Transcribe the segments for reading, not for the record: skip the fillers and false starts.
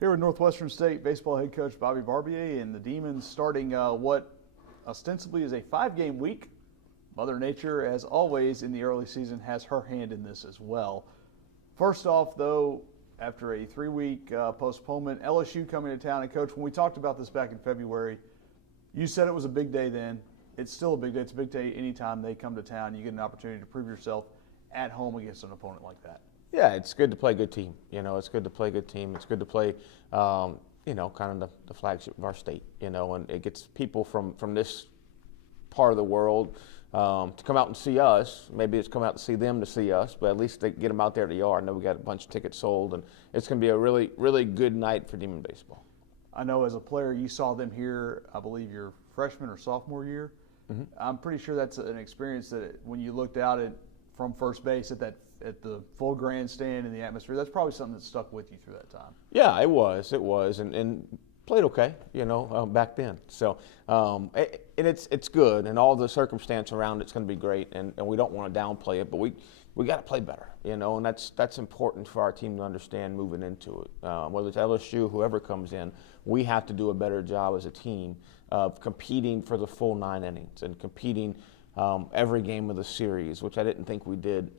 Here with Northwestern State baseball head coach Bobby Barbier and the Demons starting what ostensibly is a 5-game week. Mother Nature, as always in the early season, has her hand in this as well. First off, though, after a 3-week postponement, LSU coming to town. And, Coach, when we talked about this back in February, you said it was a big day then. It's still a big day. It's a big day anytime they come to town. You get an opportunity to prove yourself at home against an opponent like that. Yeah, it's good to play a good team. It's good to play a good team. It's good to play, kind of the flagship of our state, and it gets people from this part of the world to come out and see us. Maybe it's come out to see them to see us, but at least they get them out there at the yard. I know we got a bunch of tickets sold, and it's going to be a really, really good night for Demon baseball. I know as a player you saw them here, I believe your freshman or sophomore year. Mm-hmm. I'm pretty sure that's an experience that when you looked out from first base at the full grandstand and the atmosphere, that's probably something that stuck with you through that time. Yeah, it was, and played okay, back then. So, and it's good, and all the circumstance around it's going to be great, and we don't want to downplay it, but we got to play better, and that's important for our team to understand moving into it. Whether it's LSU, whoever comes in, we have to do a better job as a team of competing for the full 9 innings and competing every game of the series, which I didn't think we did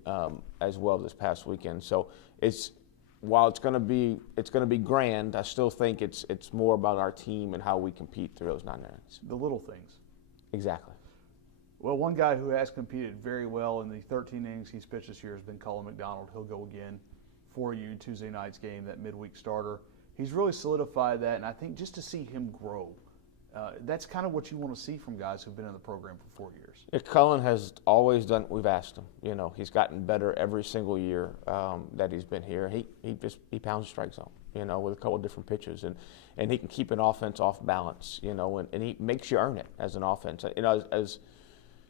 as well this past weekend. So while it's going to be grand, I still think it's more about our team and how we compete through those 9 innings. The little things. Exactly. Well, one guy who has competed very well in the 13 innings he's pitched this year has been Cullen McDonald. He'll go again for you Tuesday night's game, that midweek starter. He's really solidified that, and I think just to see him grow, that's kind of what you want to see from guys who've been in the program for 4 years. Yeah, Cullen has always done what we've asked him. He's gotten better every single year that he's been here. He pounds the strike zone, with a couple of different pitches, and he can keep an offense off balance, and he makes you earn it as an offense.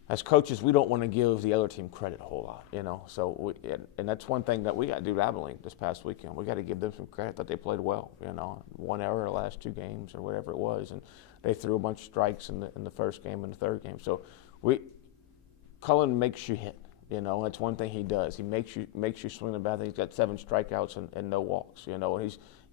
As coaches, we don't want to give the other team credit a whole lot, So and that's one thing that we got to do to Abilene this past weekend. We got to give them some credit that they played well. 1 error the last 2 games or whatever it was, and they threw a bunch of strikes in the first game and the third game. So Cullen makes you hit. That's one thing he does. He makes you swing the bat. He's got 7 strikeouts and no walks. And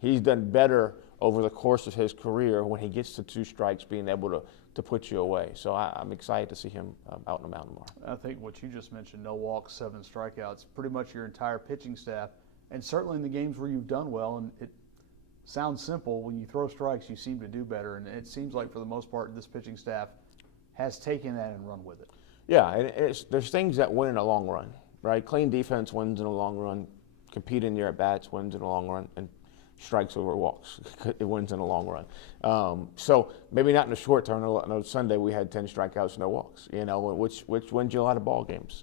he's done better over the course of his career when he gets to 2 strikes, being able to put you away. So I'm excited to see him out in the mound tomorrow. I think what you just mentioned, no walks, 7 strikeouts, pretty much your entire pitching staff, and certainly in the games where you've done well, and it sounds simple, when you throw strikes you seem to do better, and it seems like for the most part this pitching staff has taken that and run with it. Yeah, there's things that win in the long run, right? Clean defense wins in the long run, competing your at-bats wins in the long run, and strikes over walks, it wins in the long run. So maybe not in the short term. I know Sunday we had 10 strikeouts, no walks, which wins you a lot of ball games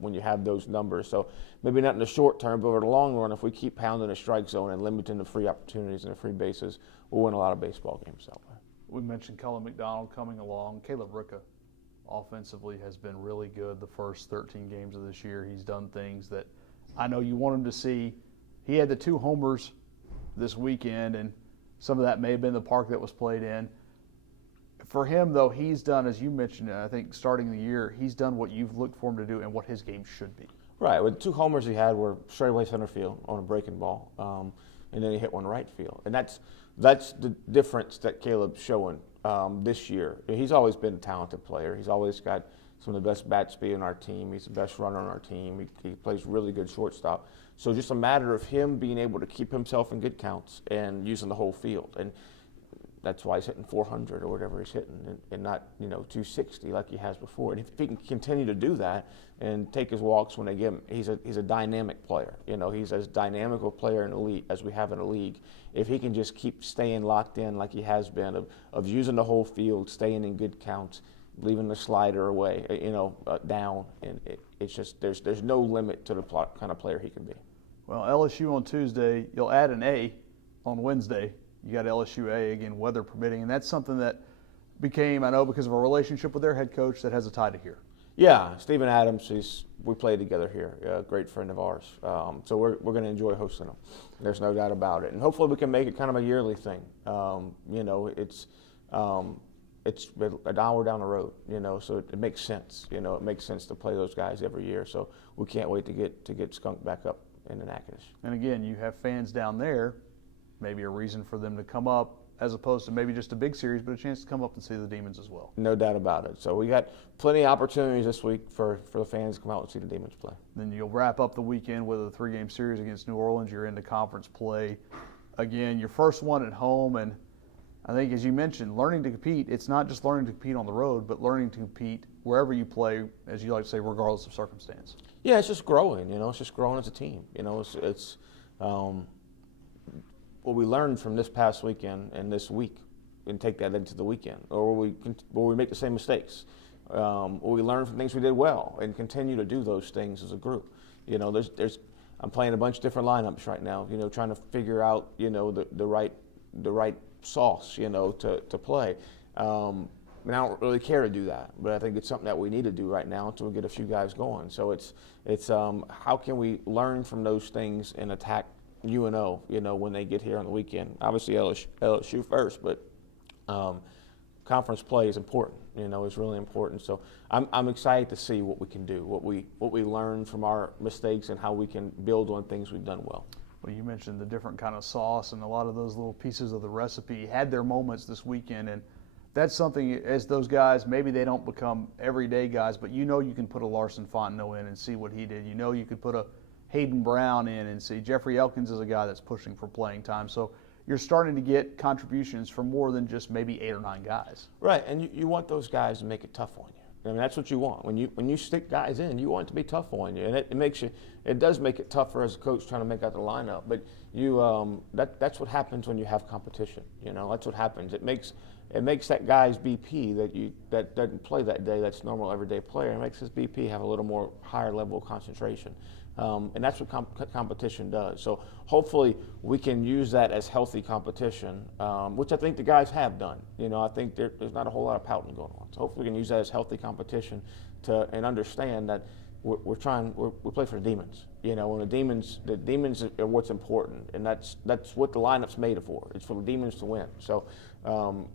when you have those numbers. So maybe not in the short term, but over the long run, if we keep pounding the strike zone and limiting the free opportunities and the free bases, we'll win a lot of baseball games that way. We mentioned Cullen McDonald coming along. Caleb Ricka offensively has been really good the first 13 games of this year. He's done things that I know you want him to see. He had the 2 homers this weekend, and some of that may have been the park that was played in. For him, though, he's done, as you mentioned, I think starting the year, he's done what you've looked for him to do and what his game should be. Right. Well, the 2 homers he had were straightaway center field on a breaking ball, and then he hit one right field. And that's the difference that Caleb's showing this year. He's always been a talented player. He's always got some of the best bat speed on our team. He's the best runner on our team. He plays really good shortstop. So just a matter of him being able to keep himself in good counts and using the whole field. And that's why he's hitting 400 or whatever he's hitting, and not 260 like he has before. And if he can continue to do that and take his walks when they give him, he's a dynamic player. He's as dynamic a player in the league as we have in the league. If he can just keep staying locked in like he has been, of using the whole field, staying in good counts, leaving the slider away, down, and it's just there's no limit to the kind of player he can be. Well, LSU on Tuesday, you'll add an A on Wednesday. You got LSU A again, weather permitting, and that's something that became, I know, because of a relationship with their head coach that has a tie to here. Yeah, Stephen Adams, we played together here, a great friend of ours. So we're going to enjoy hosting him. There's no doubt about it, and hopefully we can make it kind of a yearly thing. It's an hour down the road, so it makes sense. It makes sense to play those guys every year. So we can't wait to get Skunk back up in Natchitoches. And again, you have fans down there maybe a reason for them to come up, as opposed to maybe just a big series, but a chance to come up and see the Demons as well. No doubt about it. So we got plenty of opportunities this week for the fans to come out and see the Demons play. Then you'll wrap up the weekend with a 3-game series against New Orleans. You're into conference play. Again, your first one at home, and I think, as you mentioned, learning to compete, it's not just learning to compete on the road, but learning to compete wherever you play, as you like to say, regardless of circumstance. Yeah, it's just growing, it's just growing as a team. It's what we learned from this past weekend and this week, and take that into the weekend, or will we make the same mistakes? Will we learn from things we did well and continue to do those things as a group? I'm playing a bunch of different lineups right now, trying to figure out, the right sauce, to play. And I don't really care to do that, but I think it's something that we need to do right now until we get a few guys going. So it's how can we learn from those things and attack UNO, when they get here on the weekend. Obviously LSU first, but conference play is important. It's really important. So I'm excited to see what we can do, what we learn from our mistakes, and how we can build on things we've done well. Well, you mentioned the different kind of sauce, and a lot of those little pieces of the recipe had their moments this weekend, and that's something, as those guys, maybe they don't become everyday guys, but you can put a Larson Fontenot in and see what he did. You could put a Hayden Brown in and see. Jeffrey Elkins is a guy that's pushing for playing time. So you're starting to get contributions from more than just maybe 8 or 9 guys. Right, and you want those guys to make it tough on you. I mean, that's what you want. When you stick guys in, you want it to be tough on you, and it does make it tougher as a coach trying to make out the lineup. But that's what happens when you have competition. That's what happens. It makes that guy's BP that doesn't play that day, that's normal everyday player. It makes his BP have a little more higher level of concentration. And that's what competition does. So hopefully we can use that as healthy competition, which I think the guys have done. I think there's not a whole lot of pouting going on. So hopefully we can use that as healthy competition and understand that we play for the Demons. When the Demons are what's important, and that's what the lineup's made for. It's for the Demons to win. So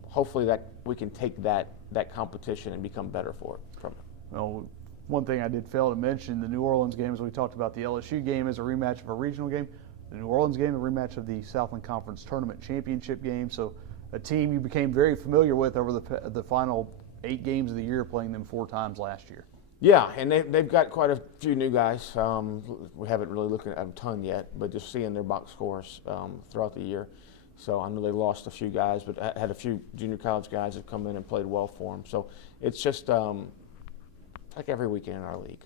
hopefully that we can take that competition and become better from it. Well, one thing I did fail to mention, the New Orleans game, as we talked about, the LSU game is a rematch of a regional game. The New Orleans game, a rematch of the Southland Conference Tournament Championship game. So a team you became very familiar with over the final 8 games of the year, playing them 4 times last year. Yeah, and they've got quite a few new guys. We haven't really looked at them a ton yet, but just seeing their box scores throughout the year. So I know they lost a few guys, but had a few junior college guys that come in and played well for them. So it's just like every weekend in our league,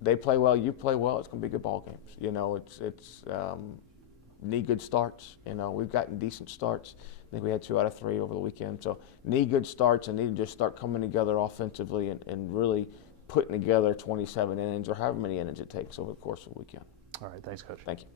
they play well, you play well. It's going to be good ball games. It's need good starts. We've gotten decent starts. I think we had 2 out of 3 over the weekend. So need good starts and need to just start coming together offensively and really putting together 27 innings or however many innings it takes over the course of the weekend. All right, thanks, Coach. Thank you.